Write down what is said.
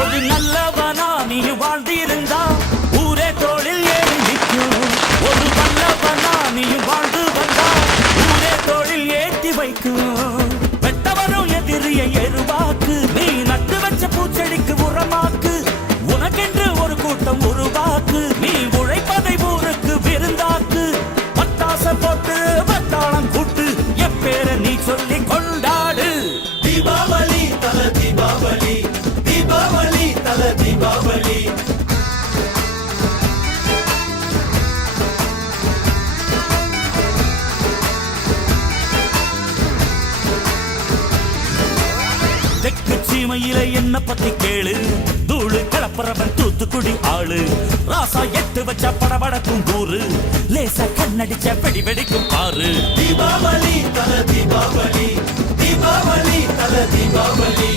ஒரு நல்லவனா நீ வாழ்ந்திருந்தா ஊரே தோளில் ஏறி நிற்கும். ஒரு வல்லவனா நீ வாழ்ந்து வந்தா ஊரே தோளில் ஏற்றி வைக்கும். வெட்டவரும் எதிரியை எருவாக்கு, நீ நட்டு வச்ச பூச்செடிக்கு உரமாக்கு. உனக்கென்று ஒரு கூட்டம் உருவாக்கு, நீ உழைப்பதை ஊருக்கு விருந்தாக்கு. பட்டாச போட்டு பட்டாளம் கூட்டு எப்பேர நீ சொல்லி கொண்டாடு. தீபாவளி தல தீபாவளி, தீபாவளி தல தீபாவளி. தெற்கு சீமையில என்ன பத்தி கேளு, தூளு கலப்புறவன் தூத்துக்குடி ஆளு. ராசா எட்டு வச்ச படபடக்கும் கூறு, லேசா கண்ணடிச்ச வெடி வெடிக்கும் பாரு. தீபாவளி தல தீபாவளி, தீபாவளி தல தீபாவளி.